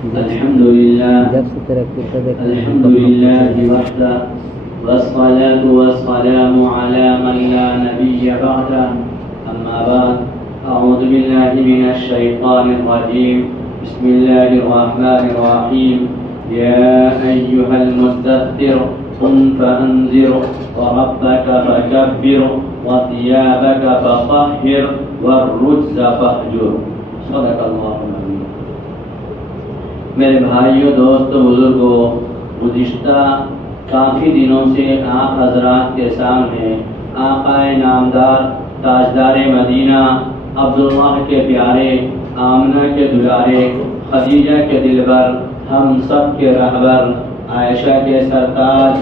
الحمد لله وحده والصلاة والسلام على من لا نبي بعده أما بعد أعوذ بالله من الشيطان الرجيم بسم الله الرحمن الرحيم يا أيها المدثر قم فأنذر وربك فكبر وثيابك فطهر والرجز فاهجر صدق الله العظيم. میرے بھائیوں، دوستوں، بزرگوں، گزشتہ کافی دنوں سے آپ حضرات کے سامنے آقا نامدار تاجدار مدینہ عبداللہ کے پیارے، آمنہ کے دلارے، خدیجہ کے دلبر، ہم سب کے رہبر، عائشہ کے سرتاج،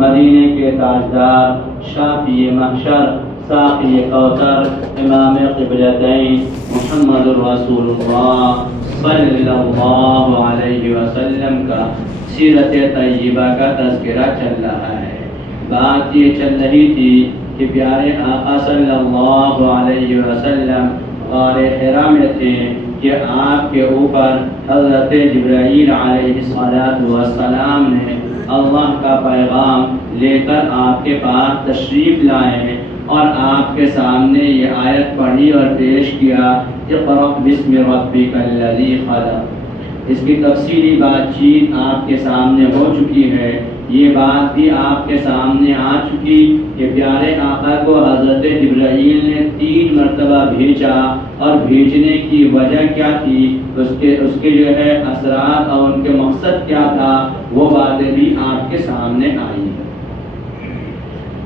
مدینے کے تاجدار، شافی محشر، ساقی کوثر، امام قبلتین محمد رسول اللہ صلی اللہ علیہ وسلم کا سیرت طیبہ کا تذکرہ چل رہا ہے. بات یہ چل رہی تھی کہ پیارے آقا صلی اللہ علیہ وسلم غار حرا میں تھے کہ آپ کے اوپر حضرت جبرائیل علیہ السلام نے اللہ کا پیغام لے کر آپ کے پاس تشریف لائے اور آپ کے سامنے یہ آیت پڑھی اور پیش کیا، اقرأ بسم ربک الذی خلق. اس کی تفصیلی بات چیت آپ کے سامنے ہو چکی ہے. یہ بات بھی آپ کے سامنے آ چکی کہ پیارے آقا کو حضرت جبرائیل نے 3 مرتبہ بھیجا اور بھیجنے کی وجہ کیا تھی، اس کے جو ہے اثرات اور ان کے مقصد کیا تھا، وہ باتیں بھی آپ کے سامنے آئی ہیں.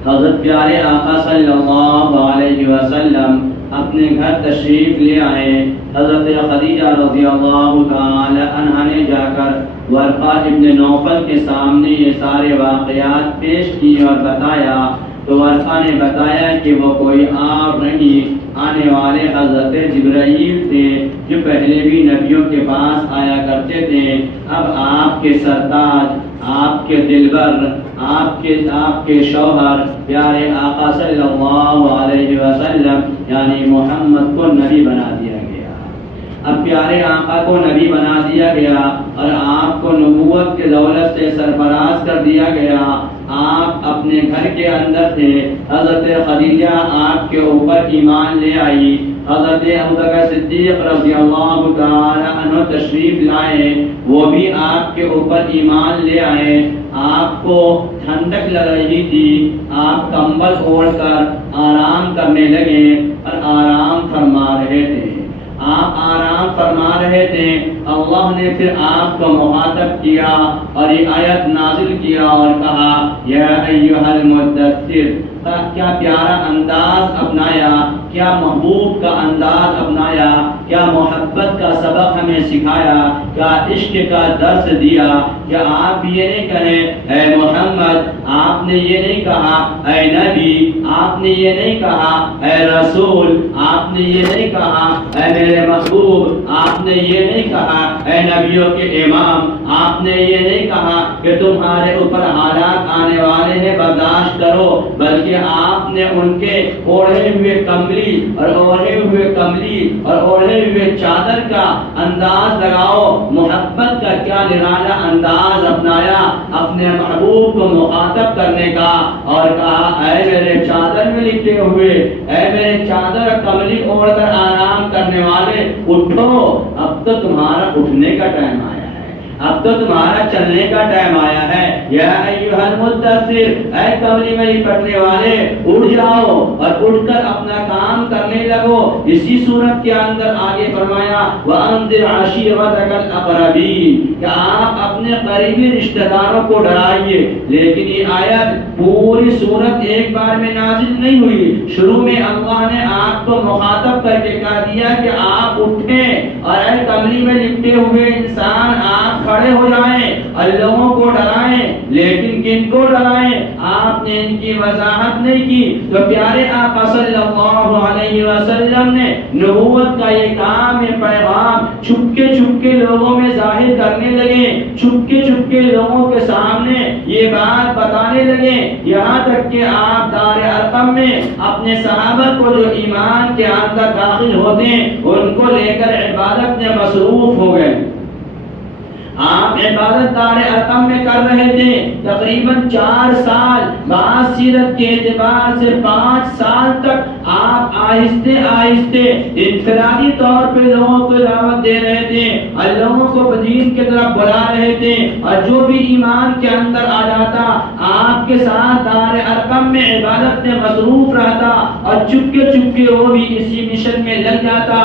حضرت پیارے آقا صلی اللہ علیہ وسلم اپنے گھر تشریف لے آئے. حضرت خدیجہ رضی اللہ تعالی عنہا نے جا کر ورقہ ابن نوفل کے سامنے یہ سارے واقعات پیش کیے اور بتایا تو ورقہ نے بتایا کہ وہ کوئی اور نہیں، آنے والے حضرت جبرائیل تھے جو پہلے بھی نبیوں کے پاس آیا کرتے تھے. اب آپ کے سرتاج، آپ کے دلبر، آپ کے شوہر پیارے آقا صلی اللہ علیہ وسلم یعنی محمد کو نبی بنا دیا گیا. اب پیارے آقا کو نبی بنا دیا گیا اور آپ کو نبوت کے دولت سے سرفراز کر دیا گیا. آپ اپنے گھر کے اندر تھے. حضرت خدیجہ آپ کے اوپر ایمان لے آئی. حضرت ابوبکر صدیق رضی اللہ تعالی عنہ تشریف لائے، وہ بھی آپ کے اوپر ایمان لے آئے. آپ کو ٹھنڈک لگ رہی تھی، آپ کمبل اوڑھ کر آرام کرنے لگے اور آرام فرما رہے تھے. آپ آرام فرما رہے تھے. اللہ نے پھر آپ کو مخاطب کیا اور یہ آیت نازل کیا اور کہا یا ایھا المدثر. کیا پیارا انداز اپنایا، کیا محبوب کا انداز اپنایا، کیا محبت کا سبق ہمیں سکھایا، کیا عشق کا درس دیا. کیا آپ یہ نہیں کہیں اے محمد، آپ نے یہ نہیں کہا اے نبی، آپ نے یہ نہیں کہا اے رسول، آپ نے یہ نہیں کہا اے میرے محبوب، آپ نے یہ نہیں کہا اے نبیوں کے امام، آپ نے یہ نہیں کہا کہ تمہارے اوپر حالات آنے والے ہیں برداشت کرو، بلکہ آپ نے ان کے اوڑھے ہوئے کمبلی اور اوڑھے ہوئے چادر کا انداز لگاؤ. محبت کا کیا نرالا انداز اپنایا اپنے محبوب کو مخاطب کرنے کا اور کہا اے میرے چادر میں لپٹے ہوئے، اے میرے چادر کمبلی اوڑھ کر آرام کرنے والے، اٹھو، اب تو تمہارا اٹھنے کا ٹائم آیا ہے، اب تو تمہارا چلنے کا ٹائم آیا ہے. یا ایھا المدثر، اے کمبلی میں لپٹنے والے، اٹھ جاؤ اور اٹھ کر اپنا کام کرنے لگو. اسی صورت کے اندر آگے فرمایا وَأَنذِرْ عَشِيرَتَكَ الْأَقْرَبِينَ کہ آپ اپنے قریبی رشتہ داروں کو ڈرائیے. لیکن یہ آیت پوری صورت ایک بار میں نازل نہیں ہوئی. شروع میں اللہ نے آپ کو مخاطب کر کے کہا دیا کہ آپ اٹھیں اور اے کمبلی میں لپٹے ہوئے انسان آپ کھڑے ہو جائیں اور لوگوں کو ڈرائیں. لیکن کن کو ڈرائیں؟ آپ نے ان کی وضاحت نہیں کی. تو پیارے آقا صلی اللہ علیہ وسلم نے نبوت کا یہ کام، یہ پیغام چھپکے چھپکے لوگوں میں ظاہر کرنے لگے، چھپکے چھپکے لوگوں کے سامنے یہ بات بتانے لگے، یہاں تک کہ آپ دار ارقم میں اپنے صحابہ کو جو ایمان کے اندر داخل ہوتے ہیں ان کو لے کر عبادت میں مصروف ہو گئے. عبادت دار ارقم میں کر رہے تھے تقریباً 4 سال، بعض سیرت کے اعتبار سے 5 سال تک آپ آہستہ آہستہ انفرادی طور پہ لوگوں کو دعوت دے رہے تھے اور لوگوں کو دین کی طرف بلا رہے تھے، اور جو بھی ایمان کے اندر آ جاتا آپ کے ساتھ دار ارقم میں عبادت میں مصروف رہتا اور چپکے چپکے وہ بھی اسی مشن میں لگ جاتا،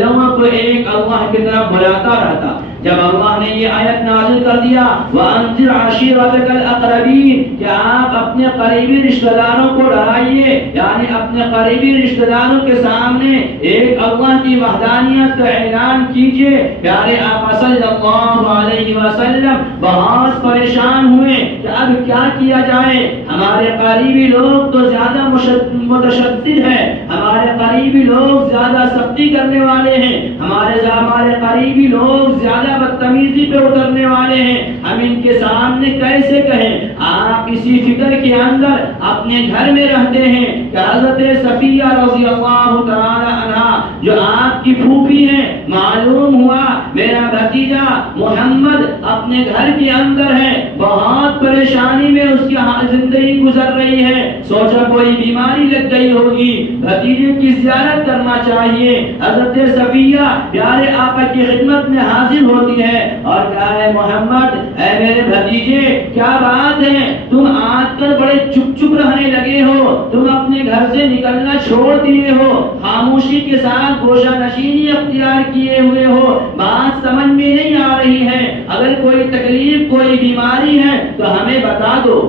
لوگوں کو ایک اللہ کی طرف بلاتا رہتا۔ جب اللہ نے یہ آیت نازل کر دیا وَأَنذِرْ عَشِيرَتَكَ الْأَقْرَبِينَ کہ آپ اپنے قریبی رشتہ داروں کو ڈرائیے، یعنی اپنے قریبی رشتہ داروں کے سامنے ایک اللہ کی وحدانیت کا اعلان کیجئے، پیارے آقا صلی اللہ علیہ وسلم بہت پریشان ہوئے کہ اب کیا کیا جائے، ہمارے قریبی لوگ تو زیادہ متشدد ہیں، ہمارے قریبی لوگ زیادہ سختی کرنے والے ہیں، ہمارے قریبی لوگ زیادہ بدتمیزی پہ اترنے والے ہیں، ہم ان کے سامنے کیسے کہیں؟ آپ اسی فکر کے اندر اپنے گھر میں رہتے ہیں کہ حضرت صفیہ رضی اللہ تعالی عنہ جو آپ کی پھوپھی ہیں، معلوم ہوا میرا بھتیجا محمد اپنے گھر کے اندر ہے، بہت پریشانی میں اس کی زندگی گزر رہی ہے، سوچا کوئی بیماری لگ گئی ہوگی، بھتیجے کی زیارت کرنا چاہیے۔ حضرت صفیہ پیارے آقا کی خدمت میں حاضر ہوتی ہے اور کہا ہے محمد اے میرے بھتیجے کیا بات ہے، تم آج کل بڑے چپ چپ رہنے لگے ہو، تم اپنے گھر سے نکلنا چھوڑ دیے ہو، خاموشی کے ساتھ گوشہ نشینی اختیار کیے ہوئے ہو، بات سمجھ میں نہیں آ رہی ہے، اگر کوئی تکلیف کوئی بیماری ہے تو ہمیں بتا دو،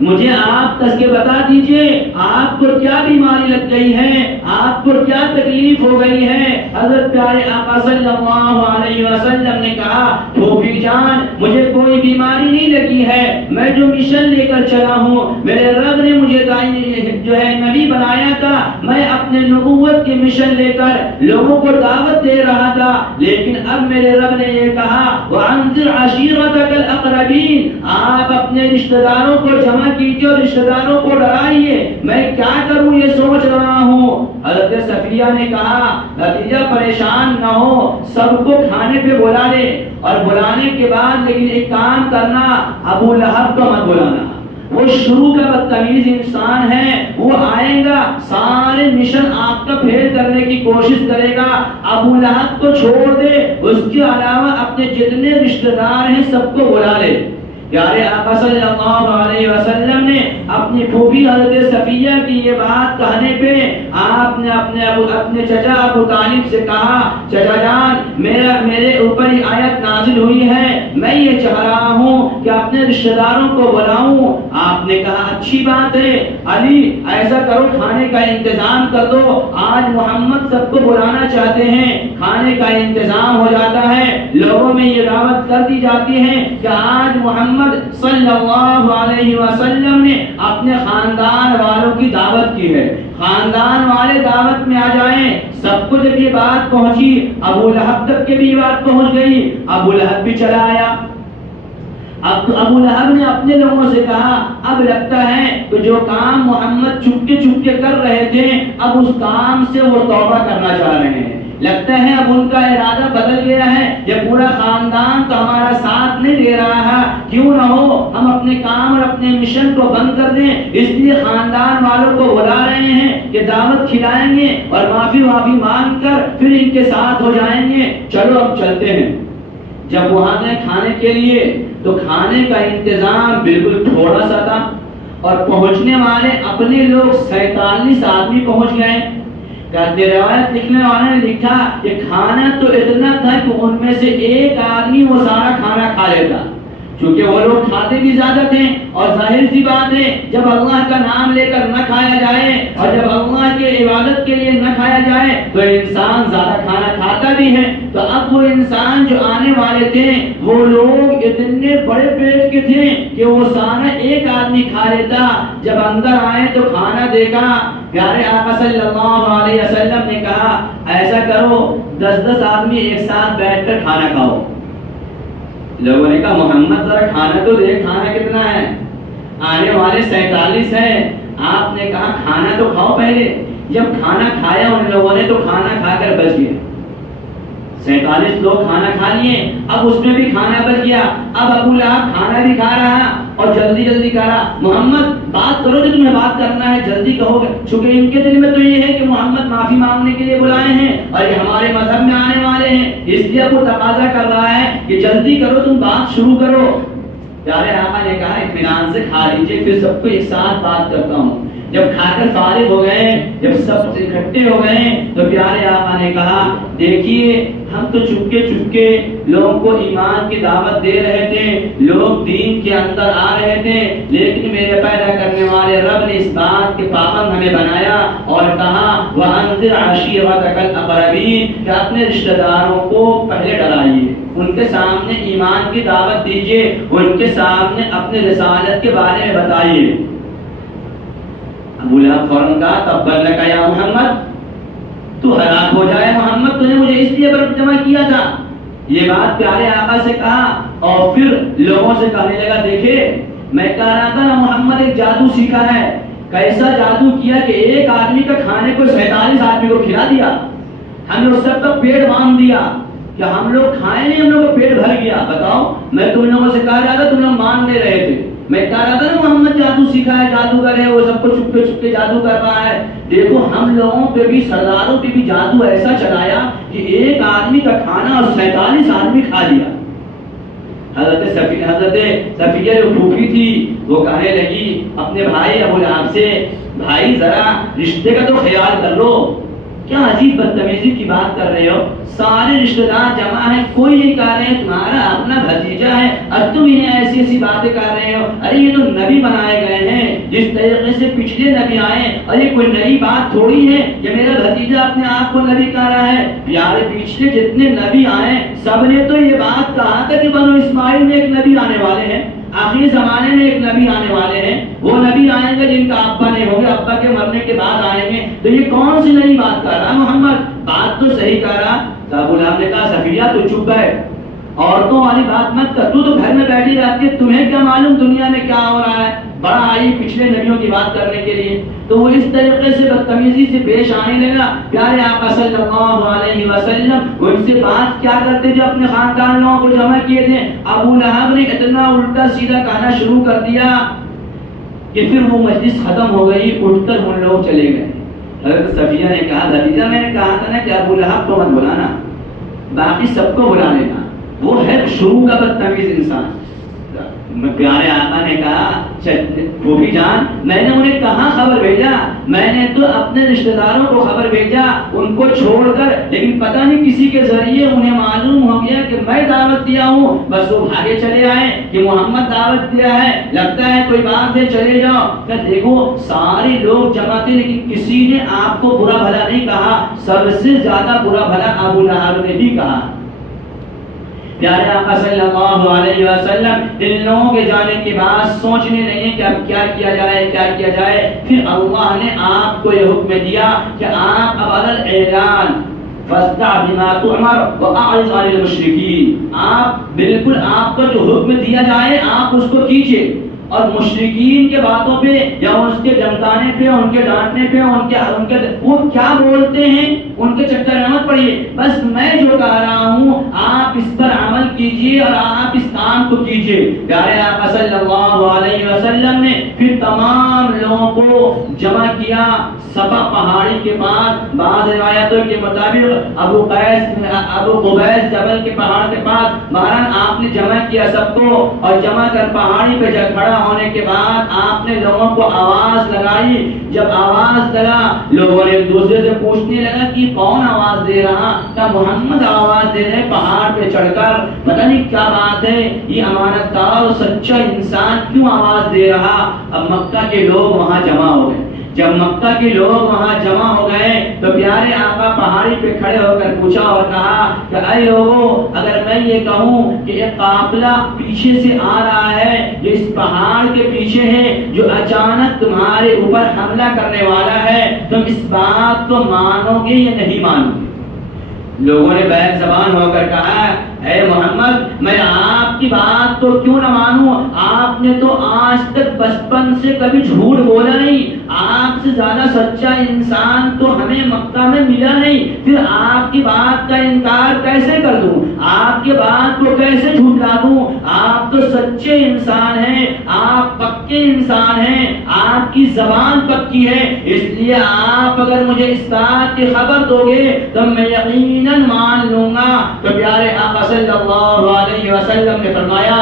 مجھے آپ تذکر بتا دیجئے آپ کو کیا بیماری لگ گئی ہے، آپ کو کیا تکلیف ہو گئی ہے۔ حضرت پیارے آقا صلی اللہ علیہ وسلم نے کہا پھوپھی جان مجھے کوئی بیماری نہیں لگی ہے، میں جو مشن لے کر چلا ہوں، میرے رب نے مجھے جو ہے نبی بنایا تھا، میں اپنے نبوت کے مشن لے کر لوگوں کو دعوت دے رہا تھا، لیکن اب میرے رب نے یہ کہا وَأَنذِرْ عَشِيرَتَكَ الْأَقْرَبِينَ آپ اپنے رشتہ داروں کو جمع کیجئے اور رشتہ داروں کو ڈرائیے، میں کیا کروں یہ سوچ رہا ہوں۔ حضرت صفیہ نے کہا بھتیجا پریشان نہ ہو، سب کو کھانے پہ بلا لے، اور بلانے کے بعد لیکن ایک کام کرنا، ابو لہب کو مت بلانا، وہ شروع کا بدتمیز انسان ہے، وہ آئے گا سارے مشن آپ کا پھیل کرنے کی کوشش کرے گا، ابو لہب کو چھوڑ دے، اس کے علاوہ اپنے جتنے رشتہ دار ہیں سب کو بلا لے۔ پیارے آقا صلی اللہ علیہ وسلم نے اپنی پھوپھی حضرت صفیہ کی یہ بات کہنے پہ آپ نے اپنے چچا ابو طالب سے کہا چچا جان میرے اوپر یہ آیت نازل ہوئی ہے، میں یہ چاہ رہا ہوں کہ اپنے رشتہ داروں کو بلاؤں۔ آپ نے کہا اچھی بات ہے علی، ایسا کرو کھانے کا انتظام کر دو، آج محمد سب کو بلانا چاہتے ہیں، کھانے کا انتظام ہو جاتا ہے، لوگوں میں یہ دعوت کر دی جاتی ہے کہ آج محمد صلی اللہ علیہ وسلم نے اپنے خاندان والوں کی دعوت کی ہے، خاندان والے دعوت میں آ جائیں۔ سب کو جب یہ بات پہنچی، ابو لہب تک کے بھی بات پہنچ گئی، ابو لہب بھی چلا آیا۔ ابو لہب نے اپنے لوگوں سے کہا اب لگتا ہے کہ جو کام محمد چپکے چپکے کر رہے تھے اب اس کام سے وہ توبہ کرنا چاہ رہے ہیں، لگتا ہے اب ان کا ارادہ بدل گیا ہے، یہ پورا خاندان تو ہمارا ساتھ نہیں دے رہا ہے، کیوں نہ ہو ہم اپنے کام اور اپنے مشن کو بند کر دیں، اس لیے خاندان والوں کو بلا رہے ہیں کہ دعوت کھلائیں گے اور معافی مانگ کر پھر ان کے ساتھ ہو جائیں گے، چلو اب چلتے ہیں۔ جب وہاں گئے کھانے کے لیے تو کھانے کا انتظام بالکل تھوڑا سا تھا، اور پہنچنے والے اپنے لوگ 47 آدمی پہنچ گئے۔ روایت لکھنے والے نے لکھا کہ کھانا تو اتنا تھا کہ ان میں سے ایک آدمی وہ سارا کھانا کھا لیتا، چونکہ وہ لوگ کھاتے بھی زیادہ تھے، اور ظاہر سی بات ہے جب اللہ کا نام لے کر نہ کھایا جائے اور جب اللہ کے عبادت کے لیے نہ کھایا جائے تو انسان زیادہ کھانا کھاتا بھی ہے۔ تو اب وہ انسان جو آنے والے تھے وہ لوگ اتنے بڑے پیٹ کے تھے کہ وہ سارا ایک آدمی کھا لیتا۔ جب اندر آئے تو کھانا دیکھا، پیارے آقا صلی اللہ علیہ وسلم نے کہا ایسا کرو 10 آدمی ایک ساتھ بیٹھ کر کھانا کھاؤ۔ لوگوں نے کہا محمد ذرا کھانا تو دے، کھانا کتنا ہے، آنے والے 47 ہیں۔ آپ نے کہا کھانا تو کھاؤ پہلے۔ جب کھانا کھایا ان لوگوں نے تو کھانا کھا کر بچ گئے، 47 لوگ کھانا کھا لیے، اب اس میں بھی کھانا بچ گیا، اب ابو لہب کھانا بھی کھا رہا اور جلدی جلدی کہہ رہا محمد بات کرو جو تمہیں بات کرنا ہے، جلدی کہو گے، چونکہ ان کے دل میں تو یہ ہے کہ محمد معافی مانگنے کے لیے بلائے ہیں اور یہ ہمارے مذہب میں آنے والے ہیں، اس لیے وہ تقاضا کر رہا ہے کہ جلدی کرو، تم بات شروع کرو۔ پیارے آقا نے کہا اطمینان سے کھا لیجیے، پھر سب کو ایک ساتھ بات کرتا ہوں۔ جب کھا کر فارغ ہو گئے، جب سب اکٹھے ہو گئے تو پیارے آقا نے کہا دیکھیے ہم تو چپکے چپکے لوگوں کو ایمان کی دعوت دے رہے تھے، لوگ دین کے اندر آ رہے تھے، لیکن میرے پیدا کرنے والے رب نے اس بات کے پابند ہمیں بنایا اور کہا وَأَنذِرْ عَشِيرَتَكَ الْأَقْرَبِينَ کہ اپنے رشتہ داروں کو پہلے ڈرائیے، ان کے سامنے ایمان کی دعوت دیجیے، ان کے سامنے اپنے رسالت کے بارے میں بتائیے۔ ابو لہب فوراً کہا تبت لک یا محمد، تو ہلاک ہو جائے محمد، تو نے مجھے اس لیے جمع کیا تھا۔ یہ بات پیارے آقا سے کہا اور پھر لوگوں سے کہنے لگا دیکھیں میں کہہ رہا تھا نا محمد ایک جادو سیکھا ہے، کیسا جادو کیا کہ ایک آدمی کا کھانے کو 47 آدمی کو کھلا دیا، ہم نے اس سب کا پیٹ باندھ دیا کہ ہم لوگ کھائے نہیں، ہم لوگوں کا پیٹ بھر گیا۔ بتاؤ میں تم لوگوں سے کہا رہا تھا، تم لوگ مان نہیں رہے تھے، میں کہہ رہا تھا نا محمد جادو سیکھا ہے، جادوگر ہے، وہ سب کو چھپکے چھپکے جادو کر رہا ہے۔ دیکھو ہم لوگوں پہ بھی سرداروں پہ بھی جادو ایسا چلایا کہ ایک آدمی کا کھانا اور 47 آدمی کھا لیا۔ حضرت صفیہ جو بھوکی تھی وہ کہنے لگی اپنے بھائی ابو لہب سے بھائی ذرا رشتے کا تو خیال کر لو، کیا عجیب بدتمیزی کی بات کر رہے ہو، سارے رشتہ دار جمع ہیں، کوئی نہیں کہہ رہے ہیں تمہارا اپنا بھتیجا ہے اور تم انہیں ایسی ایسی باتیں کر رہے ہو، ارے یہ تو نبی بنائے گئے ہیں، جس طریقے سے پچھلے نبی آئے، اور یہ کوئی نئی بات تھوڑی ہے کہ میرا بھتیجا اپنے آپ کو نبی کہہ رہا ہے۔ پیارے پچھلے جتنے نبی آئے سب نے تو یہ بات کہا تھا کہ بنو اسماعیل میں ایک نبی آنے والے ہیں، آخری زمانے میں ایک نبی آنے والے ہیں، وہ نبی آئیں گے جن کا ابا نہیں ہوگا، ابا کے مرنے کے بعد آئیں گے، تو یہ کون سی نئی بات کر رہا محمد، بات تو صحیح کر رہا۔ تو ابو لہب نے کہا صفیہ تو چپ ہے، عورتوں والی بات مت کر، تو گھر میں بیٹھی رہتی ہے، تمہیں کیا معلوم دنیا میں کیا ہو رہا ہے، بڑا آئی پچھلے نبیوں کی بات کرنے کے لیے۔ تو وہ اس طریقے سے بدتمیزی سے پیش آنے لگا۔ پیارے آقا صلی اللہ علیہ وسلم ان سے بات کیا کرتے جو اپنے خاندان لوگوں کو جمع کیے تھے، ابو لہب نے اتنا الٹا سیدھا کہنا شروع کر دیا کہ پھر وہ مجلس ختم ہو گئی، اٹھ کر ان لوگ چلے گئے۔ حضرت صفیہ نے کہا بھتیجا میں نے کہا تھا نا کہ ابو لہب کو مت بلانا، باقی سب کو بلا لینا، وہ ہے شروع کا بدتمیز انسان۔ پیارے آقا نے کہا پھوپھی جان میں نے انہیں کہاں خبر بھیجا، میں نے تو اپنے رشتہ داروں کو خبر بھیجا ان کو چھوڑ کر، لیکن پتہ نہیں کسی کے ذریعے انہیں معلوم ہو گیا کہ میں دعوت دیا ہوں، بس وہ بھاگے چلے آئے کہ محمد دعوت دیا ہے، لگتا ہے کوئی بات ہے چلے جاؤ۔ کہ دیکھو سارے لوگ جمع تھے لیکن کسی نے آپ کو برا بھلا نہیں کہا، سب سے زیادہ برا بھلا ابو لہب نے بھی کہا۔ پیارے آقا صلی اللہ علیہ وسلم ان لوگوں کے جانے کے بعد سوچنے لگے کہ اب کیا کیا جائے کیا کیا جائے۔ پھر اللہ نے آپ کو یہ حکم دیا کہ آپ اب اعلان فاصدع بما تؤمر واعرض عن المشرکین، آپ بالکل آپ کو جو حکم دیا جائے آپ اس کو کیجیے، اور مشرکین کے باتوں پہ یا اس کے دمکانے پہ، ان کے ڈانٹنے پہ، ان کے وہ کیا بولتے ہیں ان کے چکر میں مت پڑیے، بس میں جو کہہ رہا ہوں آپ اس پر عمل کیجیے اور آپ اس کام کو کیجیے۔ پیارے آقا صلی اللہ علیہ وسلم نے پھر تمام لوگوں کو جمع کیا صفا پہاڑی کے پاس، بعض روایتوں کے مطابق ابو قبیس جبل کے پہاڑ کے پاس، بہرحال آپ نے جمع کیا سب کو، اور جمع کر پہاڑی پہ جب کھڑا ہونے کے بعد آپ نے لوگوں کو آواز لگائی۔ جب آواز لگا لوگوں نے ایک دوسرے سے پوچھنے لگا کہ کون آواز دے رہا، کیا محمد آواز دے رہے پہاڑ پہ چڑھ کر، پتہ نہیں کیا بات ہے، یہ امانت دار اور سچا انسان کیوں آواز دے رہا۔ اب مکہ کے لوگ وہاں جمع ہو گئے، جب مکہ کے لوگ وہاں جمع ہو گئے تو پیارے آقا پہاڑی پہ کھڑے ہو کر پوچھا اور کہا کہ اے لوگوں، اگر میں یہ کہوں کہ ایک قافلہ پیچھے سے آ رہا ہے جو اس پہاڑ کے پیچھے ہے، جو اچانک تمہارے اوپر حملہ کرنے والا ہے، تم اس بات کو مانو گے یا نہیں مانو گے؟ لوگوں نے بیک زبان ہو کر کہا اے محمد میں آپ کی بات کو کیوں نہ مانوں، آپ آپ نے تو آج تک بچپن سے کبھی جھوٹ بولا نہیں، آپ سے زیادہ سچا انسان تو ہمیں مکہ میں ملا نہیں، پھر آپ کی بات کا انکار کیسے کر دوں، آپ کی بات کو کیسے جھٹلا دوں؟ آپ تو سچے انسان ہیں، آپ پکے انسان ہیں، آپ کی زبان پکی ہے، اس لیے آپ اگر مجھے اس بات کی خبر دو گے تو میں یقیناً مان لوں گا۔ تو پیارے آقا صلی اللہ علیہ وسلم نے فرمایا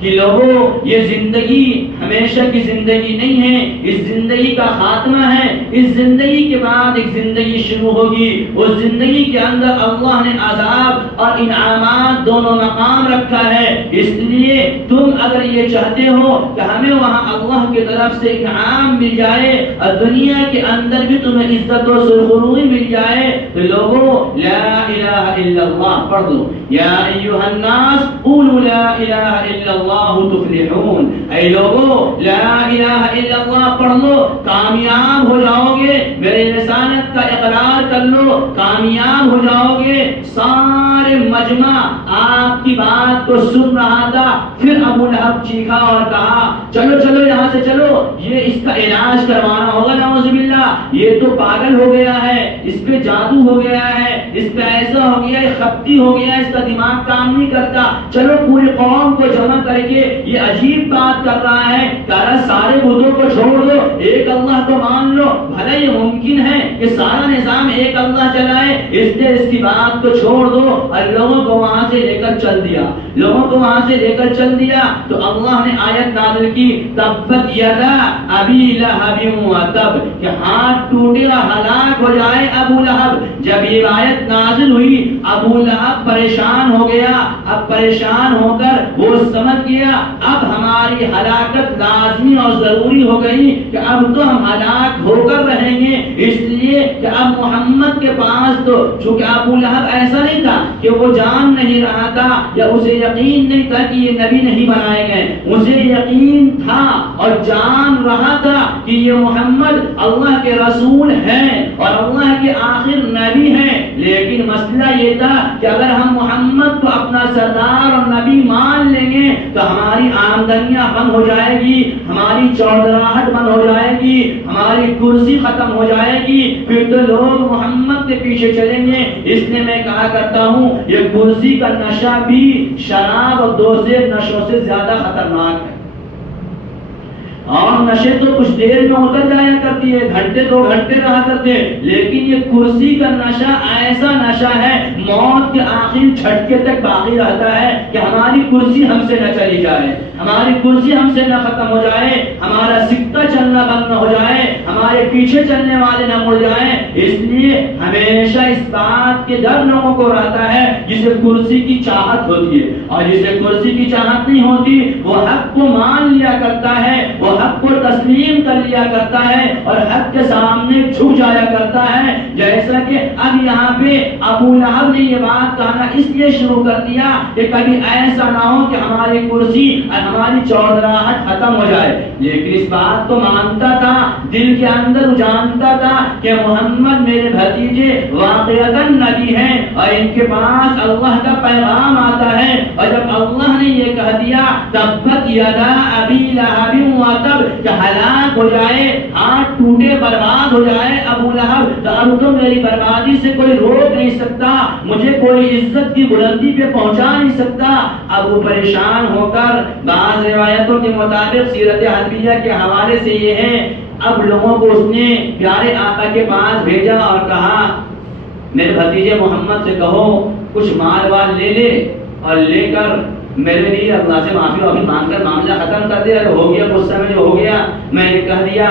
کہ لوگوں یہ زندگی ہمیشہ کی زندگی نہیں ہے، اس زندگی کا خاتمہ ہے، اس زندگی کے بعد ایک زندگی شروع ہوگی، اس زندگی کے اندر اللہ نے عذاب اور انعامات دونوں مقام رکھا ہے، اس لیے تم اگر یہ چاہتے ہو کہ ہمیں وہاں اللہ کی طرف سے انعام مل جائے اور دنیا کے اندر بھی تمہیں عزت و سرخروئی مل جائے تو لوگوں لا الہ الا اللہ پڑھ دو، یا ایھا الناس قولوا لا الہ الا اللہ تفلحون، اے لوگو لا الہ الا اللہ پڑھ لو کامیاب ہو جاؤ گے، میرے رسالت کا اقرار کر لو کامیاب ہو جاؤ گے۔ سارے مجمع آپ کی بات کو سن رہا تھا، پھر ابو لہب چیخا اور کہا چلو چلو یہاں سے چلو، یہ اس کا علاج کروانا ہوگا، نعوذ باللہ یہ تو پاگل ہو گیا ہے، اس پہ جادو ہو گیا ہے، اس پہ ایسا ہو گیا ہے، خپتی ہو گیا ہے، اس کا دماغ کام نہیں کرتا، چلو پوری قوم کو جمع کر کے یہ عجیب بات کر رہا ہے، کہا سارے بتوں کو چھوڑ دو، ایک اللہ کو مان لو، بھلا یہ ممکن ہے کہ سارا نظام ایک اللہ چلائے، اس نے اس کی بات کو چھوڑ دو، اور لوگوں کو وہاں سے لے کر چل دیا، لوگوں کو وہاں سے لے کر چل دیا تو اللہ نے آیت نازل کی تبت یدا ابی لہب وتب، کہ ہاتھ ٹوٹے اور ہلاک ہو جائے ابو لہب۔ جب یہ آیت نازل ہوئی ابو لہب پریشان ہو گیا، اب پریشان ہو کر وہ سمجھ گیا اب ہماری ہلاکت لازمی اور ضروری ہو گئی کہ اب تو ہم ہلاک ہو کر رہیں گے، اس لیے کہ اب محمد کے پاس تو چونکہ ابو لہب ایسا نہیں تھا کہ وہ جان نہیں رہا تھا یا اسے یقین نہیں تھا کہ یہ نبی نہیں بنائے گئے، اسے یقین تھا اور جان رہا تھا کہ یہ محمد اللہ کے رسول ہیں اور اللہ کے آخر نبی ہیں، لیکن مسئلہ یہ تھا کہ اگر ہم محمد کو اپنا سردار اور نبی مان لیں گے تو ہماری آمدنیاں بند ہو جائے گی، ہماری چودراہٹ بند ہو جائے گی، ہماری کرسی ختم ہو جائے گی، پھر تو لوگ محمد کے پیچھے چلیں گے۔ اس لیے میں کہا کرتا ہوں یہ کرسی کا نشہ بھی شراب اور دوسرے نشوں سے زیادہ خطرناک ہے، اور نشے تو کچھ دیر میں اتر جایا کرتی ہے، گھنٹے دو گھنٹے رہا کرتے ہیں، لیکن یہ کرسی کا نشہ ایسا نشہ ہے موت کے آخری جھٹکے تک باقی رہتا ہے کہ ہماری کرسی ہم سے نہ چلی جائے، ہماری کرسی ہم سے نہ ختم ہو جائے، ہمارا سکہ چلنا بند نہ ہو جائے، ہمارے پیچھے چلنے والے نہ مڑ جائیں۔ اس لیے ہمیشہ اس بات کے ڈر لوگوں کو رہتا ہے جسے کرسی کی چاہت ہوتی ہے، اور جسے کرسی کی چاہت نہیں ہوتی وہ حق کو مان لیا کرتا ہے، وہ حق کو تسلیم کر لیا کرتا ہے اور حق کے سامنے جھک جایا کرتا ہے۔ جیسا کہ اب یہاں پہ ابو لہب نے یہ بات کہنا اس لیے شروع کر دیا کہ کبھی ایسا نہ ہو کہ ہماری کرسی اور ہماری چودراہٹ ختم ہو جائے، لیکن اس بات کو مانتا تھا، دل کے اندر جانتا تھا کہ محمد میرے بھتیجے واقعتاً نبی ہیں اور ان کے پاس اللہ کا پیغام آتا ہے، اور جب اللہ نے یہ کہہ دیا تبت یدا ابی لہب وتب کہ ہلاک ہو جائے، ہاتھ ٹوٹے، برباد ہو جائے ابو لہب، تو اب تو میری بربادی سے کوئی روک نہیں سکتا، مجھے کوئی عزت کی بلندی پہ پہنچا نہیں سکتا۔ اب وہ پریشان ہو کر بعض روایتوں کے مطابق سیرت حدیثیہ کے حوالے سے یہ ہے اب لوگوں کو اس نے پیارے آقا کے پاس بھیجا اور کہا میرے بھتیجے محمد سے کہو کچھ مال وال لے لے اور لے کر میرے لیے اللہ سے معافی وافی مانگ کر معاملہ ختم کر دیا، ہو گیا غصہ میں جو ہو گیا میں نے کہہ دیا۔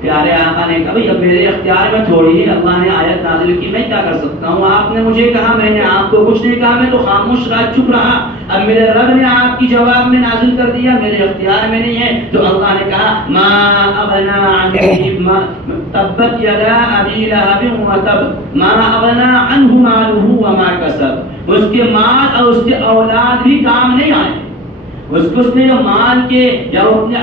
پیارے آقا نے کہا اب میرے اختیار میں تھوڑی ہے، اللہ نے آیت نازل کی، میں کیا کر سکتا ہوں، آپ نے مجھے کہا، میں نے آپ کو کچھ نہیں کہا، میں تو خاموش رہا، چپ رہا، اب میرے رب نے آپ کی جواب میں نازل کر دیا، میرے اختیار میں نہیں ہے۔ تو اللہ نے کہا ما اغنا عنہ تبت یدا ابی لہب وتب ما اغنا عنہ مالہ وما کسب، اس کے مال اور اس کے اولاد بھی کام نہیں آئے، اس نے مان کے یا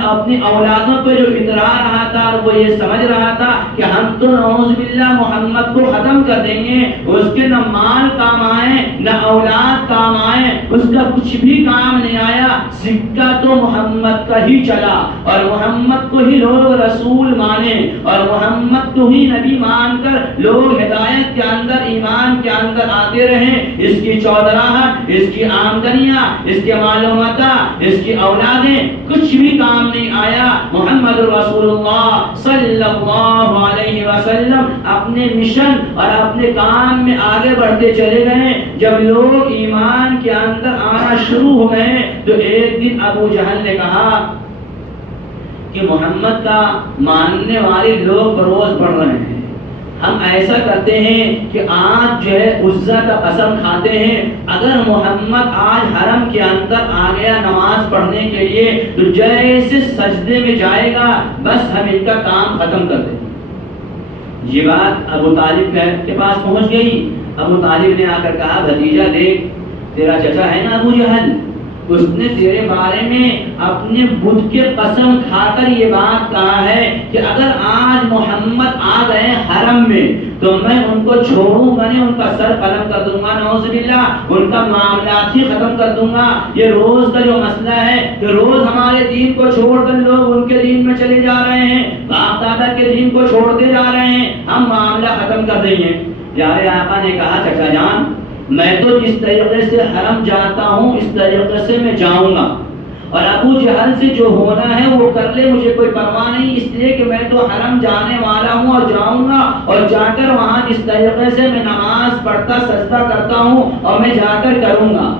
اپنی اولادوں پہ جو اترا رہا تھا اور وہ یہ سمجھ رہا تھا کہ ہم تو نعوذ باللہ محمد کو ختم کر دیں گے، اس کے نہ مال کام آئے نہ اولاد کام آئے، اس کا کچھ بھی کام نہیں آیا، سکہ تو محمد کا ہی چلا اور محمد کو ہی لوگ رسول مانے اور محمد کو ہی نبی مان کر لوگ ہدایت کے اندر ایمان کے اندر آتے رہے۔ اس کی چودراہٹ، اس کی آمدنیاں، اس کے معلومات، اس کی اولادیں، کچھ بھی کام نہیں آیا۔ محمد رسول اللہ صلی اللہ علیہ وسلم اپنے مشن اور اپنے کام میں آگے بڑھتے چلے گئے۔ جب لوگ ایمان کے اندر آنا شروع ہو گئے تو ایک دن ابو جہل نے کہا کہ محمد کا ماننے والے لوگ بروز بڑھ رہے ہیں، ہم ایسا کرتے ہیں کہ آج جو ہے عزا کا قسم کھاتے ہیں، اگر محمد آج حرم کے اندر آ گیا نماز پڑھنے کے لیے تو جیسے سجدے میں جائے گا بس ہم ان کا کام ختم کر دیں۔ یہ بات ابو طالب کے پاس پہنچ گئی۔ ابو طالب نے آ کر کہا بھتیجا دیکھ، تیرا چچا ہے نا ابو جہل، اس نے تیرے بارے میں اپنے بت کے قسم کھا کر یہ بات کہا ہے کہ اگر آج محمد آ گئے حرم میں تو میں ان کو چھوڑوں گا نہیں، ان کا سر قلم کر دوں گا، نعوذ باللہ ان کا معاملات ہی ختم کر دوں گا۔ یہ روز کا جو مسئلہ ہے کہ روز ہمارے دین کو چھوڑ کر لوگ ان کے دین میں چلے جا رہے ہیں، باپ دادا کے دین کو چھوڑتے جا رہے ہیں، ہم معاملہ ختم کر دیں گے۔ پیارے آقا نے کہا چچا جان میں تو جس طریقے سے حرم جاتا ہوں اس طریقے سے میں جاؤں گا، اور ابو جہل سے جو ہونا ہے وہ کر لے، مجھے کوئی پرواہ نہیں، اس لیے کہ میں تو حرم جانے والا ہوں اور جاؤں گا، اور جا کر وہاں جس طریقے سے میں نماز پڑھتا سجدہ کرتا ہوں اور میں جا کر کروں گا۔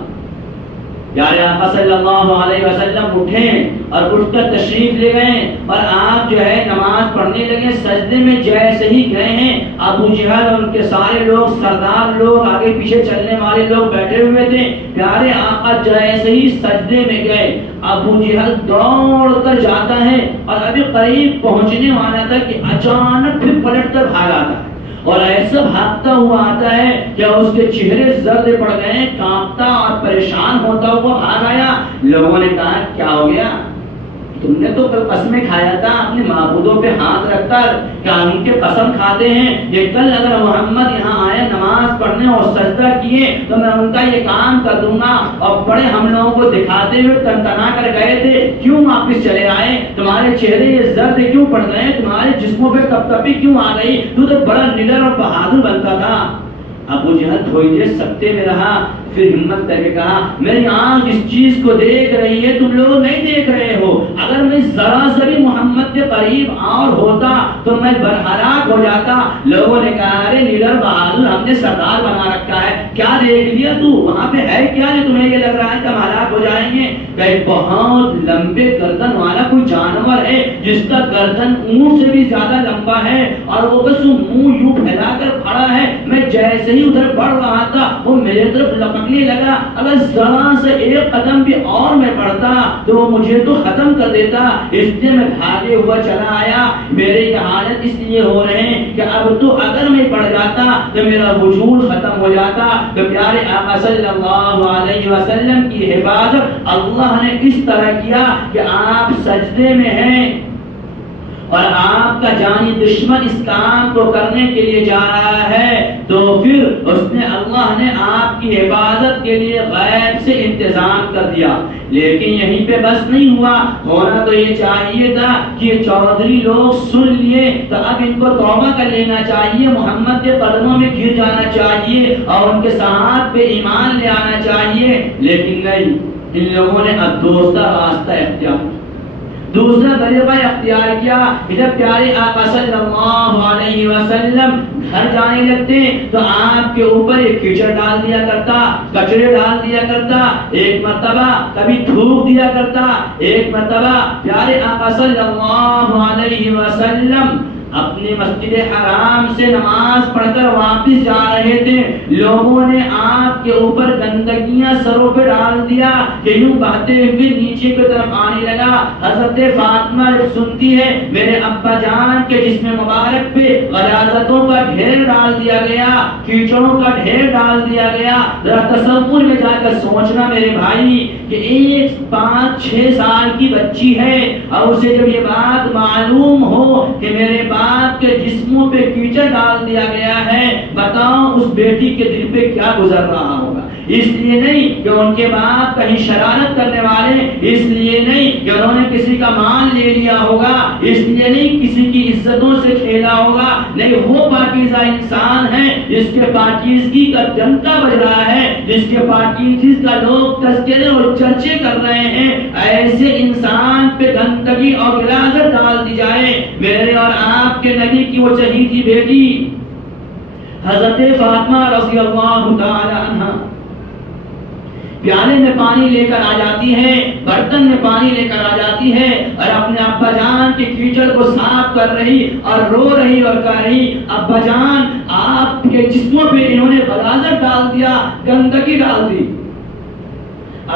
پیارے آقا صلی اللہ علیہ وسلم اٹھے اور اٹھ کر تشریف لے گئے اور آپ جو ہے نماز پڑھنے لگے۔ سجدے میں جیسے ہی گئے ہیں ابو جہل اور ان کے سارے لوگ سردار لوگ آگے پیچھے چلنے والے لوگ بیٹھے ہوئے تھے۔ پیارے آقا جیسے ہی سجدے میں گئے ابو جہل دوڑ کر جاتا ہے اور ابھی قریب پہنچنے والا تھا کہ اچانک پھر پلٹ کر بھاگ آتا ہے اور ایسا بھاگتا ہوا آتا ہے کہ اس کے چہرے زرد پڑ گئے، کانپتا اور پریشان ہوتا ہوا بھاگ آیا۔ لوگوں نے کہا کیا ہو گیا؟ تم نے تو کل قسمیں کھایا تھا اپنے معبودوں پہ ہاتھ رکھ کر، کیا ان کے قسم کھاتے ہیں کہ کل اگر محمد یہاں آئے نماز پڑھنے اور سجدہ کیے تو میں ان کا یہ کام کر دوں گا؟ اور بڑے ہم لوگوں کو دکھاتے ہوئے تنتنا کر گئے تھے، کیوں واپس چلے آئے؟ تمہارے چہرے یہ زرد کیوں پڑ گئے؟ تمہارے جسموں پہ تپتپی کیوں آ گئی؟ تو بڑا نڈر اور بہادر بنتا تھا۔ ابو جہل تھوڑی دیر سکتے میں رہا، پھر ہمت کر کے کہا میری آنکھ اس چیز کو دیکھ رہی ہے، تم لوگ نہیں دیکھ رہے ہو، اگر میں ذرا سا بھی محمد کے قریب اور ہوتا تو میں برحلاک ہو جاتا۔ لوگوں نے کہا ارے لیڈر بہادر ہم نے سردار بنا رکھا ہے، کیا دیکھ لیا تو؟ وہاں پہ ہے کیا جو تمہیں یہ لگ رہا ہے کہ ہم ہلاک ہو جائیں گے؟ کہ بہت لمبے گردن والا کوئی جانور ہے جس کا گردن اونٹ سے بھی زیادہ لمبا ہے اور وہ بس منہ یوں پھیلا کر کھڑا ہے، میں جیسے ہی ادھر بڑھ رہا تھا وہ میرے طرف لپکنے لگا، اگر ذرا سے ایک قدم بھی اور میں بڑھتا تو وہ مجھے تو ختم کر دیتا، اس لیے میں بھاگے ہوا چلا آیا۔ میرے یہ حالت اس لیے ہو رہے ہیں کہ اب تو اگر میں پڑ جاتا تو میرا وجود ختم ہو جاتا۔ تو پیارے آقا صلی اللہ علیہ وسلم کی حفاظت اللہ نے اس طرح کیا کہ آپ سجدے میں ہیں اور آپ کا جانی دشمن اس کام کو کرنے کے لیے جا رہا ہے، تو پھر اس نے اللہ نے آپ کی حفاظت کے لیے غیب سے انتظام کر دیا۔ لیکن یہیں پہ بس نہیں ہوا، ہونا تو یہ چاہیے تھا کہ چودھری لوگ سن لیے تو اب ان کو توبہ کر لینا چاہیے، محمد کے قدموں میں گر جانا چاہیے اور ان کے ساتھ پہ ایمان لے آنا چاہیے، لیکن نہیں، ان لوگوں نے اب دوسرا راستہ اختیار، دوسرا طریقہ اختیار کیا۔ جب پیارے آقا صلی اللہ علیہ وسلم گھر جانے لگتے تو آپ کے اوپر ایک کیچڑ ڈال دیا کرتا، کچڑے ڈال دیا کرتا، ایک مرتبہ کبھی تھوک دیا کرتا، ایک مرتبہ پیارے آقا صلی اللہ علیہ وسلم اپنے مسجد حرام سے نماز پڑھ کر واپس جا رہے تھے، لوگوں نے آپ کے اوپر گندگیاں پانیاں سروں پہ ڈال دیا کہ یوں بہتے ہوئے نیچے کی طرف آنے لگا۔ حضرت فاطمہ جب سنتی ہے میرے ابا جان کے جسم مبارک پہ غلاظتوں کا ڈھیر ڈال دیا گیا، کیچڑوں کا ڈھیر ڈال دیا گیا، ذرا تصور میں جا کر سوچنا میرے بھائی کہ ایک 5-6 سال کی بچی ہے اور اسے جب یہ بات معلوم ہو کہ میرے باپ کے جسموں پہ کیچڑ ڈال دیا گیا ہے، بتاؤ اس بیٹی کے دل پہ کیا گزر رہا ہوگا۔ اس لیے نہیں کہ ان کے باپ کہیں شرارت کرنے والے، اس لیے نہیں کہ انہوں نے کسی کا مال لے لیا ہوگا، اس لیے نہیں کسی کی عزتوں سے کھیلا ہوگا، نہیں وہ پاکیزہ انسان ہے جس کے پاکیزگی کا ڈنکا بج رہا ہے، جس کے پاکیزگی کا لوگ تذکرے اور چرچے کر رہے ہیں۔ ایسے انسان پہ گندگی اور غلاظت ڈال دی جائے، میرے اور آپ کے نبی کی وہ چہیتی بیٹی حضرت فاطمہ رضی اللہ تعالی عنہا پیالے میں پانی لے کر آ جاتی ہے، برتن میں پانی لے کر آ جاتی ہے اور اپنے ابا جان کے کیچڑ کو صاف کر رہی اور رو رہی اور کہہ رہی ابا جان آپ کے جسموں پہ انہوں نے غلاظت ڈال دیا، گندگی ڈال دی۔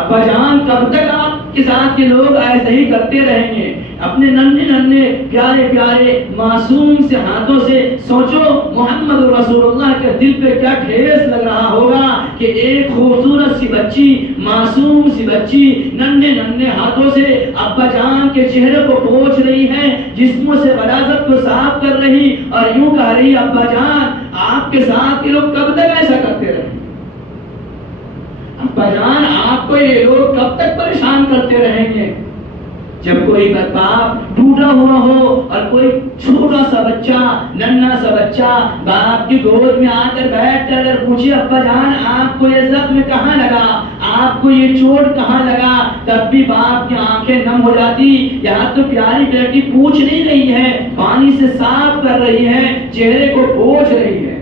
ابا جان کب تک آپ کے ساتھ کے لوگ ایسے ہی کرتے رہیں گے؟ اپنے ننھے ننھے پیارے پیارے معصوم سے ہاتھوں سے سوچو محمد رسول اللہ کے دل پہ کیا ٹھیس لگ رہا ہوگا کہ ایک خوبصورت سی بچی، معصوم سی بچی ننھے ننھے ہاتھوں سے ابا جان کے چہرے کو پوچھ رہی ہے، جسموں سے غلاظت کو صاف کر رہی اور یوں کہہ رہی ابا جان آپ کے ساتھ کے لوگ کب تک ایسا کرتے رہیں؟ ابا جان آپ کو یہ لوگ کب تک پریشان کرتے رہیں گے؟ جب کوئی باپ ٹوٹا ہوا ہو اور کوئی چھوٹا سا بچہ، ننھا سا بچہ باپ کی گود میں آ کر بیٹھ کر اگر پوچھے ابا جان آپ کو یہ زخم کہاں لگا، آپ کو یہ چوٹ کہاں لگا، تب بھی باپ کی آنکھیں نم ہو جاتی۔ یہاں تو پیاری بیٹی پوچھ نہیں رہی ہے، پانی سے صاف کر رہی ہے، چہرے کو پوچھ رہی ہے،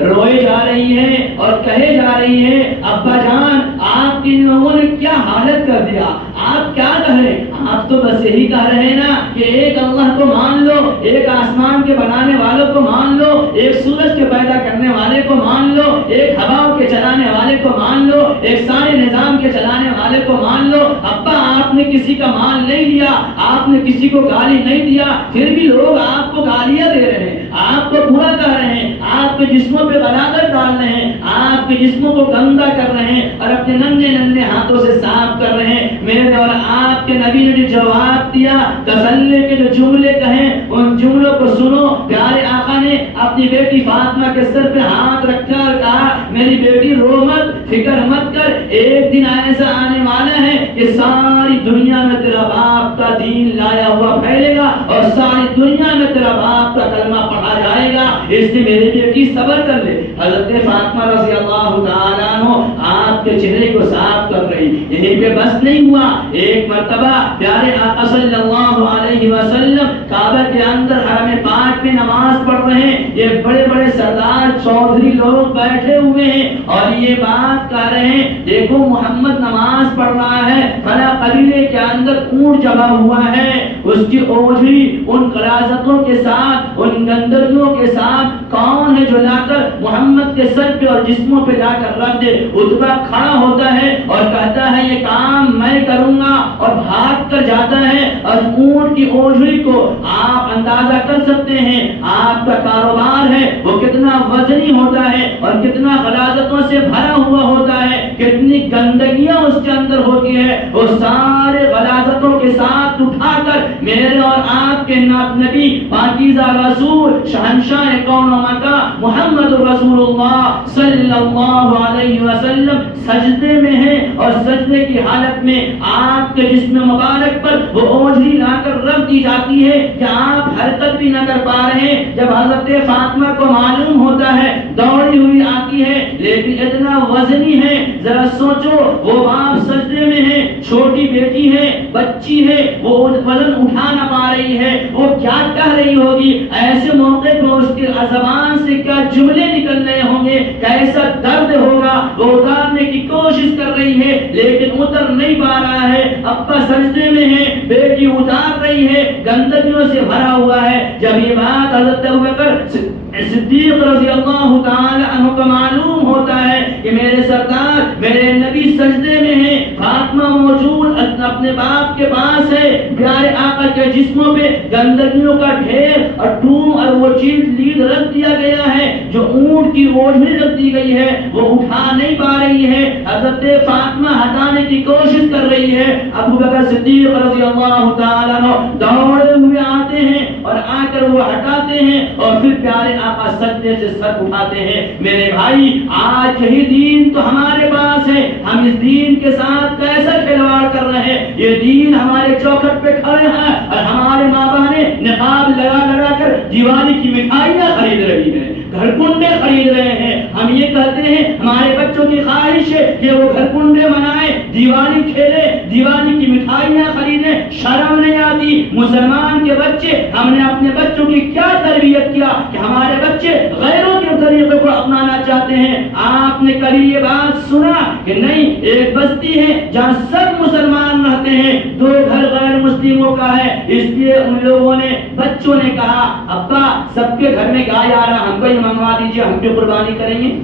روئے جا رہی ہے اور کہے جا رہی ہے ابا جان آپ ان لوگوں نے کیا حالت کر دیا، آپ کیا کہہ رہے ہیں؟ آپ تو بس یہی کہہ رہے ہیں نا کہ ایک اللہ کو مان لو، ایک آسمان کے بنانے والوں کو مان لو، ایک سورج کے پیدا کرنے والے کو مان لو، ایک ہواؤں کے چلانے والے کو مان لو، ایک سارے نظام کے چلانے والے کو مان لو۔ ابا آپ نے کسی کا مال نہیں لیا، آپ نے کسی کو گالی نہیں دیا، پھر بھی لوگ آپ کو گالیاں دے رہے ہیں، آپ کو برا کہہ رہے ہیں، آپ کے جسموں پہ غلاظت ڈال رہے ہیں، آپ کے جسموں کو گندا کر رہے ہیں اور اپنے ننھے ننھے ہاتھوں سے صاف کر رہے ہیں۔ میرے اور آپ کے نبی نے جو جواب دیا، تسلی کے جو جملے کہیں، ان جملوں کو سنو۔ پیارے آقا نے اپنی بیٹی فاطمہ کے سر پہ ہاتھ رکھ کر کہا میری بیٹی رو مت، فکر مت کر، ایک دن ایسا آنے والا ہے کہ ساری دنیا میں تیرا باپ کا دین لایا ہوا پھیلے گا اور ساری دنیا میں تیرا باپ کا کلمہ پڑھا جائے گا، اس لیے میری بیٹی صبر کر لے۔ حضرت فاطمہ رضی اللہ تعالیٰ عنہ آپ کے چہرے کو صاف کر رہی، یہیں پہ بس نہیں ہوا، ایک مرتبہ پیارے آقا صلی اللہ علیہ وسلم کعبہ کے اندر حرم پاک میں نماز پڑھ رہے ہیں، یہ بڑے بڑے سردار چودھری لوگ بیٹھے ہوئے ہیں اور یہ بات کہہ رہے ہیں دیکھو محمد نماز پڑھ رہا ہے، فلاں قبیلے کے اندر اونٹ جمع ہوا ہے، اس کی اوجھری ان غلاظتوں کے ساتھ، ان گندگیوں کے ساتھ کون ہے جو لا کر محمد کے سر پہ اور جسموں پہ لا کر رکھ دے؟ عتبہ کھڑا ہوتا ہے اور کہتا ہے یہ کام میں کروں گا اور بھاگ کر جاتا ہے اور اونٹ کی اوجھری کو آپ اندازہ کر سکتے ہیں آپ کا کاروبار ہے وہ کتنا وزنی ہوتا ہے اور کتنا غلاظتوں سے بھرا ہوا ہوتا ہے، کتنی گندگیاں اس کے اندر ہوتی ہے، وہ سارے غلاظتوں کے ساتھ اٹھا کر میرے اور آپ کے نبی پاکیزہ رسول شہنشاہ کون و مکان محمد رسول اللہ صلی اللہ علیہ وسلم سجدے میں ہیں اور سجدے کی حالت میں آپ کے جسم مبارک پر وہ اوجھری لا کر رکھ دی جاتی ہے کہ آپ حرکت بھی نہ کر پا رہے ہیں۔ جب حضرت فاطمہ کو معلوم ہوتا ہے دوڑی ہوئی آتی ہے، لیکن اتنا وزنی ہے، ذرا سوچو وہ باپ سجدے میں ہے، چھوٹی بیٹی ہے، بچی ہے، وہ وزن اٹھا نہ پا رہی ہے، وہ کیا کہہ رہی ہوگی؟ ایسے موقع پر اس کی زبان سے کیا جملے نکل رہے ہوں گے، کیسا درد ہوگا، وہ اتارنے کی کوشش کر رہی ہے لیکن اتر نہیں پا رہا ہے، ابا سجدے میں ہے، بیٹی اتار رہی ہے، گندگیوں سے بھرا ہوا ہے۔ جب یہ بات حضرت ابوبکر صدیق رضی اللہ تعالی عنہ کو معلوم ہوتا ہے کہ میرے سردار میرے نبی سجدے میں ہیں، فاطمہ موجود اپنے باپ کے پاس ہے، پیارے آقا کے جسموں پہ گندگیوں کا ڈھیر اور ٹوم اور وہ چیز لید رکھ دیا گیا ہے جو اونٹ کی اوجھلی رکھ دی گئی ہے، وہ اٹھا نہیں پا رہی ہے۔ حضرت فاطمہ ہٹانے کی کوشش کر رہی ہے، ابو بکر صدیق رضی اللہ تعالیٰ عنہ دوڑے ہوئے آتے ہیں اور آ کر وہ ہٹاتے ہیں اور پھر پیارے آقا سجدے سے سر اٹھاتے ہیں۔ میرے بھائی، آج یہی دین تو ہمارے پاس ہے، ہم اس دین کے ساتھ کیسا کھلواڑ کر رہے ہیں؟ یہ دین ہمارے چوکھٹ پہ کھڑے ہیں اور ہمارے ماں بہنیں نقاب لگا لگا کر دیوالی کی مٹھائیاں خرید رہی ہیں، گھر کنڈے خرید رہے ہیں۔ ہم یہ کہتے ہیں ہمارے بچوں کی خواہش ہے کہ وہ گھر کنڈے منائیں، دیوالی کھیلے، دیوالی کی مٹھائیاں خریدیں، شرم نہیں آتی؟ مسلمان کے بچے، ہم نے اپنے بچوں کی کیا تربیت کیا کہ ہمارے بچے غیروں کے طریقے کو اپنانا چاہتے ہیں؟ آپ نے کبھی یہ بات سنا کہ نہیں ایک بستی ہے جہاں سب مسلمان رہتے ہیں، 2 گھر غیر مسلموں کا ہے، اس لیے ان لوگوں نے، بچوں نے کہا ابا سب کے گھر میں گائے آ رہا، ہم کو ہی منگوا دیجیے، ہم بھی قربانی کریں گے؟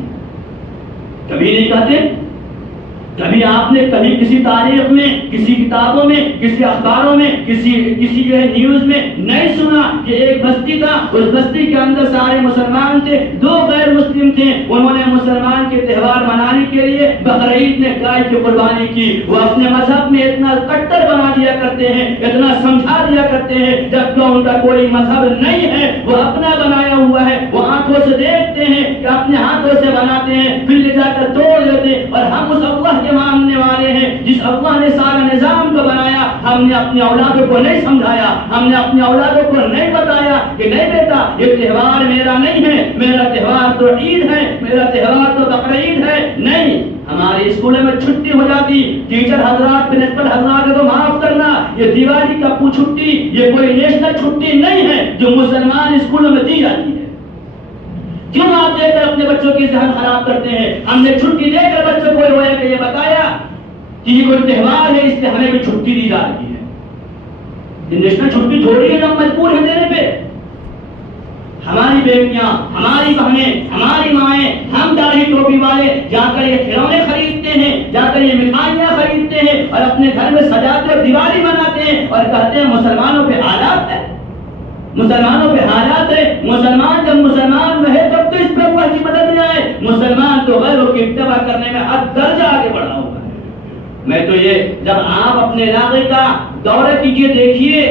کبھی نہیں کہتے؟ کبھی آپ نے کبھی کسی تاریخ میں، کسی کتابوں میں، کسی اخباروں میں، کسی جو ہے نیوز میں نہیں سنا کہ ایک بستی تھا، اس بستی کے اندر سارے مسلمان تھے، 2 غیر مسلم تھے، انہوں نے مسلمان کے تہوار منانے کے لیے بقرعید میں گائے کی قربانی کی۔ وہ اپنے مذہب میں اتنا کٹر بنا دیا کرتے ہیں، اتنا سمجھا دیا کرتے ہیں، جبکہ ان کا کوئی مذہب نہیں ہے، وہ اپنا بنایا ہوا ہے، وہ آنکھوں سے دیکھتے ہیں کہ اپنے ہاتھوں سے بناتے ہیں، پھر لے جا کر توڑ دیتے، اور ہم اس اللہ ماننے والے ہیں جس اللہ نے سارا نظام کو بنایا۔ ہم نے اپنی اولادوں کو نہیں سمجھایا، ہم نے اپنی اولادوں کو نہیں بتایا کہ نہیں بیٹا یہ تہوار میرا نہیں ہے، میرا تہوار تو عید ہے، میرا تہوار تو بقرعید ہے۔ نہیں، ہمارے اسکولوں میں چھٹی ہو جاتی، ٹیچر حضرات، پرنسپل حضرات کو معاف کرنا، یہ دیوالی کا چھٹی یہ کوئی نیشنل چھٹی نہیں ہے جو مسلمان اسکولوں میں دی جاتی ہے۔ کیوں آپ دے کر اپنے بچوں کی ذہن خراب کرتے ہیں؟ ہم نے چھٹی دے کر بچوں کو رویا کہ یہ بتایا کہ یہ کوئی تہوار ہے، اس لیے ہمیں بھی چھٹی دی جا رہی ہے۔ یہ نیشنل چھٹی تھوڑی ہے، ہم مجبور ہیں دینے پہ۔ ہماری بیٹیاں، ہماری بہنیں، ہماری مائیں، ہم داڑھی ٹوپی والے جا کر یہ کھلونے خریدتے ہیں، جا کر یہ مٹھائیاں خریدتے ہیں اور اپنے گھر میں سجاتے اور دیوالی مناتے ہیں اور کہتے ہیں مسلمانوں پہ حالات ہے، مسلمانوں پہ حالات ہے۔ مسلمان جب مسلمان رہے تب تو اس پہ اللہ کی مدد نہ آئے، مسلمان تو غیروں کی اتباع کرنے میں ہر درجہ آگے بڑھا ہوا ہے۔ میں تو یہ، جب آپ اپنے علاقے کا دورہ کیجئے، دیکھیے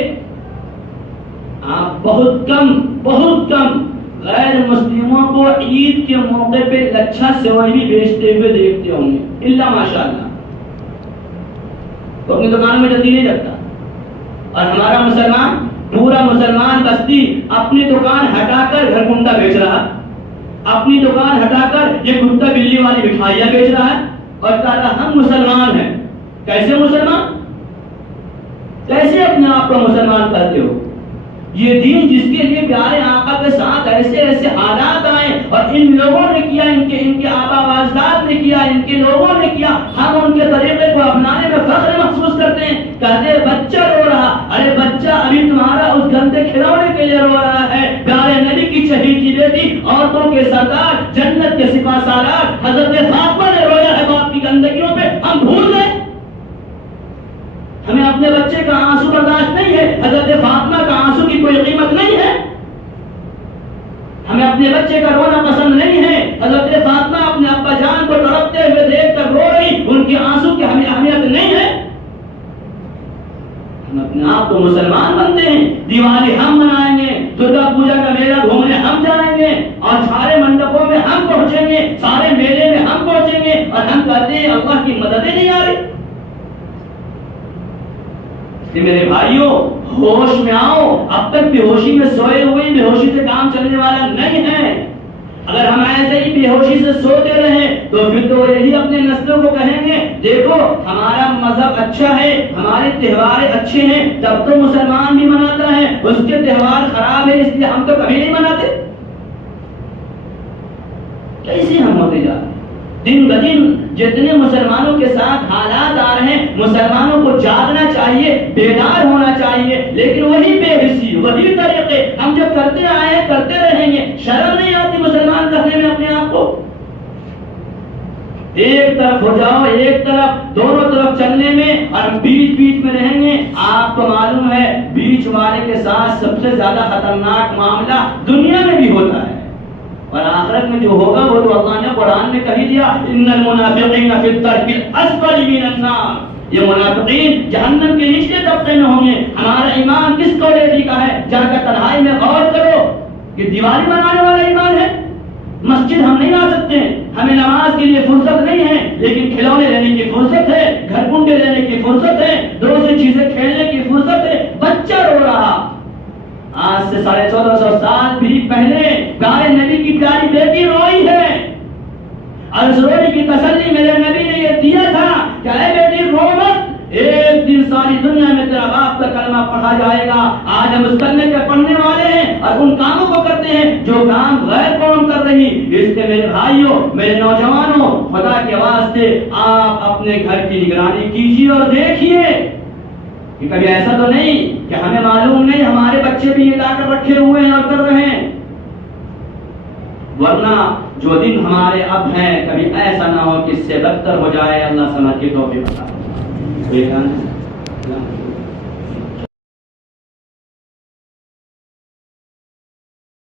آپ بہت کم غیر مسلموں کو عید کے موقع پہ لچھا سیوئی بھی بیچتے ہوئے دیکھتے ہوں گے، الا ماشاءاللہ، وہ اپنی دکانوں میں جلدی نہیں رکھتا۔ اور ہمارا مسلمان، پورا مسلمان بستی اپنی دکان ہٹا کر گھر کنڈا بیچ رہا، اپنی دکان ہٹا کر یہ کتا بلی والی مٹھائیاں بیچ رہا ہے اور کہہ رہا ہم مسلمان ہیں۔ کیسے مسلمان؟ کیسے اپنے آپ کو مسلمان کہتے ہو؟ یہ دین جس کے لیے پیارے آقا کے ساتھ ایسے ایسے حالات آئے اور ان لوگوں نے کیا، ان کے آبا و اجداد نے کیا، ان کے لوگوں نے کیا، ہم ان کے طریقے کو اپنانے میں فخر محسوس کرتے ہیں۔ کہتے ہیں بچہ رو رہا، ارے بچہ ابھی تمہارا اس گندے کھلونے کے لیے رو رہا ہے۔ پیارے نبی کی شہید کی بیٹی، عورتوں کے سردار، جنت کے سپاہ سالار حضرت فاطمہ نے رویا ہے باپ کی گندگیوں پہ، ہم بھول گئے؟ ہمیں اپنے بچے کا آنسو برداشت نہیں ہے، حضرت فاطمہ کا آنسو کی کوئی قیمت نہیں ہے۔ ہمیں اپنے بچے کا رونا پسند نہیں ہے، حضرت فاطمہ اپنے ابا جان کو تڑپتے ہوئے دیکھ کر رو رہی، ان کے آنسو کی ہمیں اہمیت نہیں ہے۔ ہم اپنے آپ کو مسلمان بنتے ہیں، دیوالی ہم منائیں گے، درگا پوجا کا میلہ گھومنے ہم جائیں گے اور سارے منڈپوں میں ہم پہنچیں گے، سارے میلے میں ہم پہنچیں گے اور ہم کہتے ہیں اللہ کی مددیں نہیں آ رہی۔ میرے بھائیوں، ہوش میں آؤ، اب تک بے ہوشی میں سوئے ہوئے، بے ہوشی سے کام چلنے والا نہیں ہے۔ اگر ہم ایسے ہی بے ہوشی سے سوتے رہیں تو پھر تو یہی اپنے نسلوں کو کہیں گے دیکھو ہمارا مذہب اچھا ہے، ہمارے تہوار اچھے ہیں، تب تو مسلمان بھی مناتا ہے، اس کے تہوار خراب ہے اس لیے ہم تو کبھی نہیں مناتے۔ کیسے ہم ہوتے جا رہے ہیں؟ دن بدن جتنے مسلمانوں کے ساتھ حالات آ رہے ہیں، مسلمانوں کو جاگنا چاہیے، بیدار ہونا چاہیے، لیکن وہی بے حسی، وہی طریقے ہم جو کرتے آئے ہیں کرتے رہیں گے۔ شرم نہیں آتی مسلمان کرنے میں اپنے آپ کو؟ ایک طرف ہو جاؤ، ایک طرف، دونوں طرف چلنے میں، اور بیچ بیچ میں رہیں گے. آپ کو معلوم ہے بیچ والے کے ساتھ سب سے زیادہ خطرناک معاملہ دنیا میں بھی ہوتا ہے، اور آخرت میں جو ہوگا وہ تو اللہ نے قرآن میں کہہ دیا، ان المنافقین فی الدرک الاسفل من النار. یہ منافقین جہنم کے نچلے طبقے میں ہوں گے. ہمارا ایمان کس کوالٹی کا ہے؟ جا کر تنہائی میں غور کرو. یہ دیوالی بنانے والا ایمان ہے. مسجد ہم نہیں آ سکتے، ہمیں نماز کے لیے فرصت نہیں ہے، لیکن کھلونے لینے کی فرصت ہے، گھر کنڈے لینے کی فرصت ہے، دوسری چیزیں کھیلنے کی فرصت ہے. بچہ رو رہا آج سے 1450 سال بھی پہلے پیارے نبی کی پیاری بیٹی روئی ہے، اور اس رونے کی تسلی میرے نبی نے یہ دیا تھا کہ اے بیٹی رو مت، ایک دن ساری دنیا میں تیرا باپ کا کلمہ پڑھا جائے گا. آج ہم اس کلمے کے پڑھنے والے ہیں اور ان کاموں کو کرتے ہیں جو کام غیر قوم کر رہی. اس کے میرے بھائیوں، میرے نوجوانوں، خدا کے واسطے آپ اپنے گھر کی نگرانی کیجیے اور دیکھیے کہ کبھی ایسا تو نہیں کہ ہمیں معلوم نہیں ہمارے بچے بھی یہ لا کر رکھے ہوئے ہیں اور کر رہے ہیں. ورنہ جو دن ہمارے اب ہیں کبھی ایسا نہ ہو کہ اس سے بدتر ہو جائے. اللہ سمجھ کے توفیق عطا فرمائے.